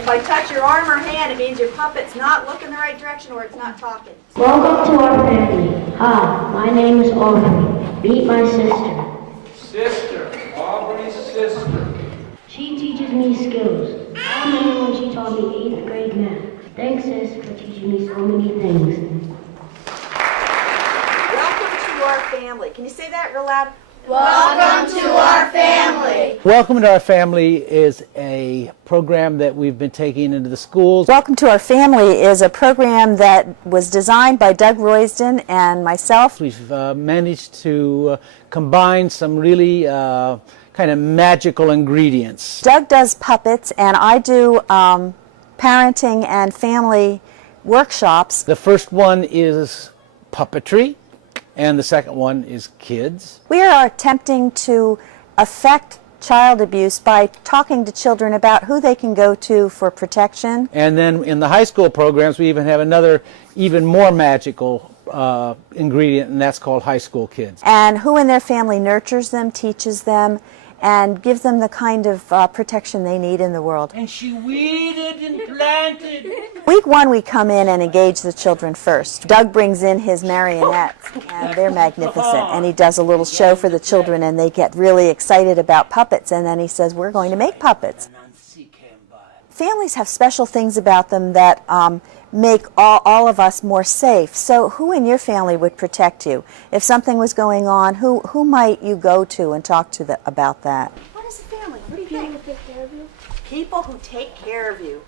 If I touch your arm or hand, it means your puppet's not looking the right direction or it's not talking. Welcome to our family. Hi, my name is Aubrey. Meet my sister. Sister, Aubrey's sister. She teaches me skills. I remember when she taught me 8th grade math. Thanks, sis, for teaching me so many things. Welcome to our family. Can you say that real loud? Welcome to our family. Welcome to Our Family is a program that we've been taking into the schools. Welcome to Our Family is a program that was designed by Doug Roysden and myself. We've managed to combine some really kind of magical ingredients. Doug does puppets and I do parenting and family workshops. The first one is puppetry, and the second one is kids. We are attempting to affect child abuse by talking to children about who they can go to for protection. And then in the high school programs, we even have another, even more magical ingredient, and that's called High School Kids. And who in their family nurtures them, teaches them, and gives them the kind of protection they need in the world. And she weeded and planted. Week one, we come in and engage the children first. Doug brings in his marionettes, and they're magnificent. And he does a little show for the children, and they get really excited about puppets. And then he says, we're going to make puppets. Families have special things about them that make all of us more safe. So who in your family would protect you? If something was going on, who might you go to and talk to about that? What is a family? What do you think? People who take care of you. People who take care of you.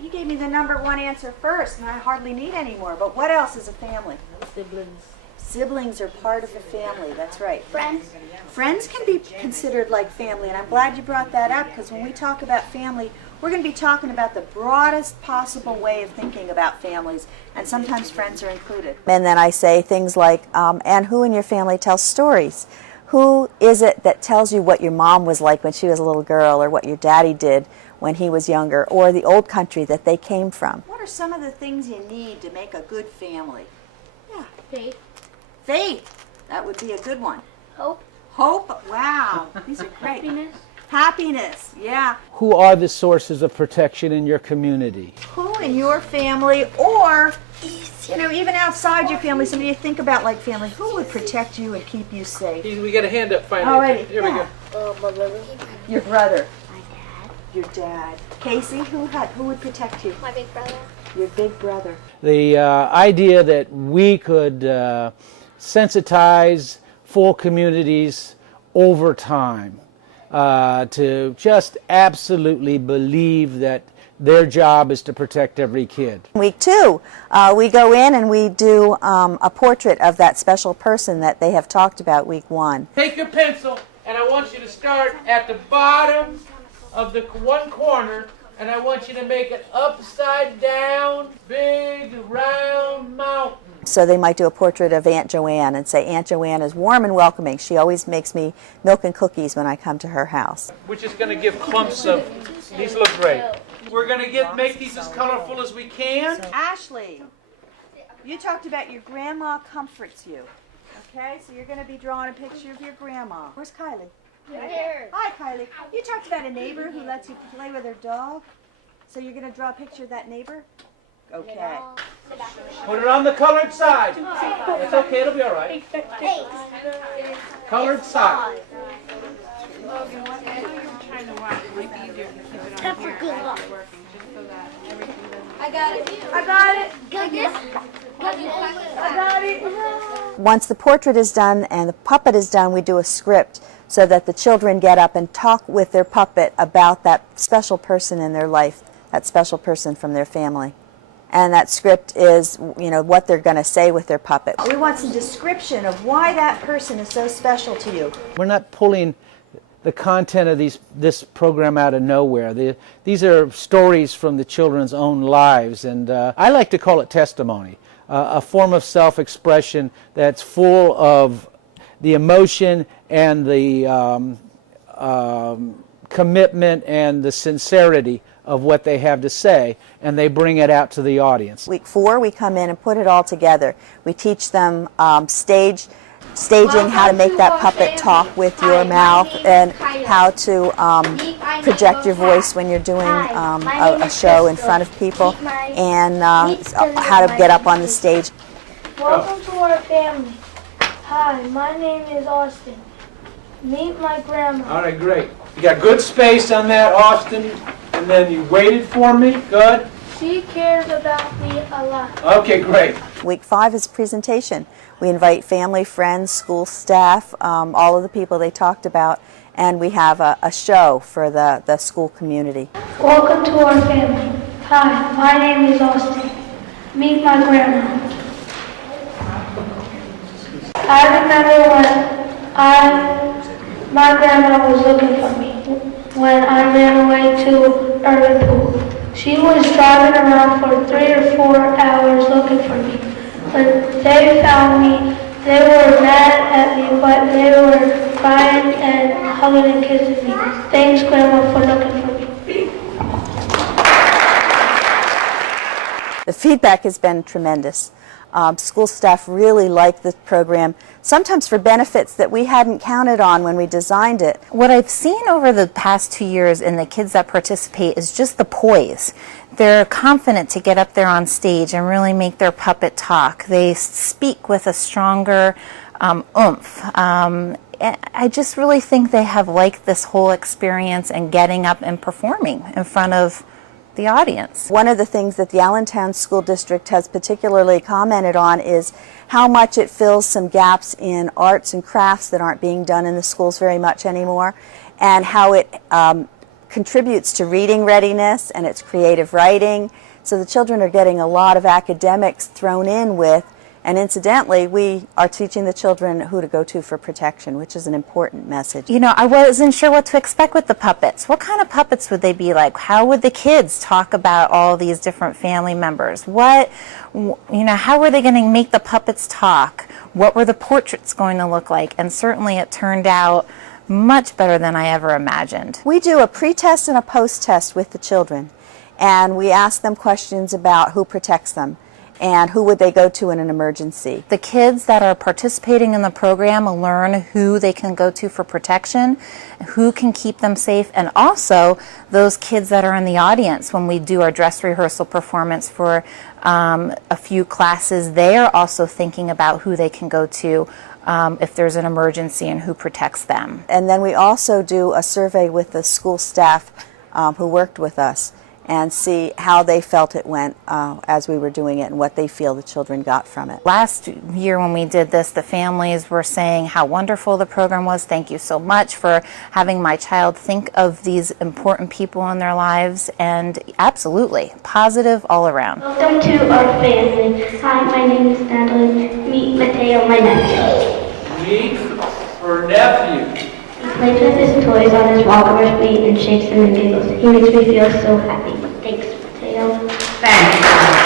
You gave me the number one answer first, and I hardly need any more. But what else is a family? Siblings. Siblings are part of a family, that's right. Friends. Friends can be considered like family, and I'm glad you brought that up, because when we talk about family, we're going to be talking about the broadest possible way of thinking about families, and sometimes friends are included. And then I say things like, and who in your family tells stories? Who is it that tells you what your mom was like when she was a little girl, or what your daddy did when he was younger, or the old country that they came from? What are some of the things you need to make a good family? Yeah. Faith. Faith. That would be a good one. Hope. Hope. Wow. These are great. Happiness. Happiness. Yeah. Who are the sources of protection in your community? Who in your family, or even outside your family, somebody you think about like family, who would protect you and keep you safe? We got a hand up finally. Alrighty. Here we go. My brother. Your brother. My dad. Your dad. Casey, who would protect you? My big brother. Your big brother. The idea that we could sensitize full communities over time to just absolutely believe that their job is to protect every kid. Week two, we go in and we do a portrait of that special person that they have talked about week one. Take your pencil, and I want you to start at the bottom of the one corner, and I want you to make an upside down, big, round mountain. So they might do a portrait of Aunt Joanne and say, Aunt Joanne is warm and welcoming. She always makes me milk and cookies when I come to her house. We're just going to give clumps of, these look great. We're going to make these as colorful as we can. Ashley, you talked about your grandma comforts you. Okay, so you're going to be drawing a picture of your grandma. Where's Kylie? Here. Hi, Kylie. You talked about a neighbor who lets you play with her dog. So you're going to draw a picture of that neighbor? Okay. Put it on the colored side. It's okay, it'll be all right. Colored side. Time for good luck. I got it. I got it. Goodness. I got it. Once the portrait is done and the puppet is done, we do a script so that the children get up and talk with their puppet about that special person in their life, that special person from their family. And that script is, what they're going to say with their puppet. We want some description of why that person is so special to you. We're not pulling the content of this program out of nowhere. These are stories from the children's own lives, and I like to call it testimony, a form of self-expression that's full of the emotion and the commitment and the sincerity of what they have to say, and they bring it out to the audience. Week 4, we come in and put it all together. We teach them stage staging how to make that puppet talk with your mouth and how to project your voice when you're doing a show in front of people, and how to get up on the stage. Welcome to our family. Hi, my name is Austin. Meet my grandma. All right, great. You got good space on that, Austin, and then you waited for me. Good. She cares about me a lot. Okay, great. Week 5 is a presentation. We invite family, friends, school staff, all of the people they talked about, and we have a show for the school community. Welcome to our family. Hi, my name is Austin. Meet my grandma. I remember when my grandma was looking for me when I ran away to Urban Pool. She was driving around for 3 or 4 hours looking for me. When they found me, they were mad at me, but they were crying and hugging and kissing me. Thanks, Grandma, for looking for me. The feedback has been tremendous. School staff really like the program, sometimes for benefits that we hadn't counted on when we designed it. What I've seen over the past 2 years in the kids that participate is just the poise. They're confident to get up there on stage and really make their puppet talk. They speak with a stronger oomph. I just really think they have liked this whole experience and getting up and performing in front of the audience. One of the things that the Allentown School District has particularly commented on is how much it fills some gaps in arts and crafts that aren't being done in the schools very much anymore, and how it contributes to reading readiness and its creative writing. So the children are getting a lot of academics thrown in with, and incidentally, we are teaching the children who to go to for protection, which is an important message. You know, I wasn't sure what to expect with the puppets. What kind of puppets would they be like? How would the kids talk about all these different family members? How were they going to make the puppets talk? What were the portraits going to look like? And certainly it turned out much better than I ever imagined. We do a pre-test and a post-test with the children, and we ask them questions about who protects them and who would they go to in an emergency. The kids that are participating in the program learn who they can go to for protection, who can keep them safe, and also those kids that are in the audience when we do our dress rehearsal performance for a few classes, they are also thinking about who they can go to if there's an emergency and who protects them. And then we also do a survey with the school staff who worked with us and see how they felt it went as we were doing it and what they feel the children got from it. Last year when we did this, the families were saying how wonderful the program was. Thank you so much for having my child think of these important people in their lives, and absolutely, positive all around. Welcome to our family. Hi, my name is Natalie. Meet Mateo, my nephew. Meet her nephew. He plays with his toys on his walker with me and shakes them and giggles. He makes me feel so happy. Thanks, Mateo. Thanks.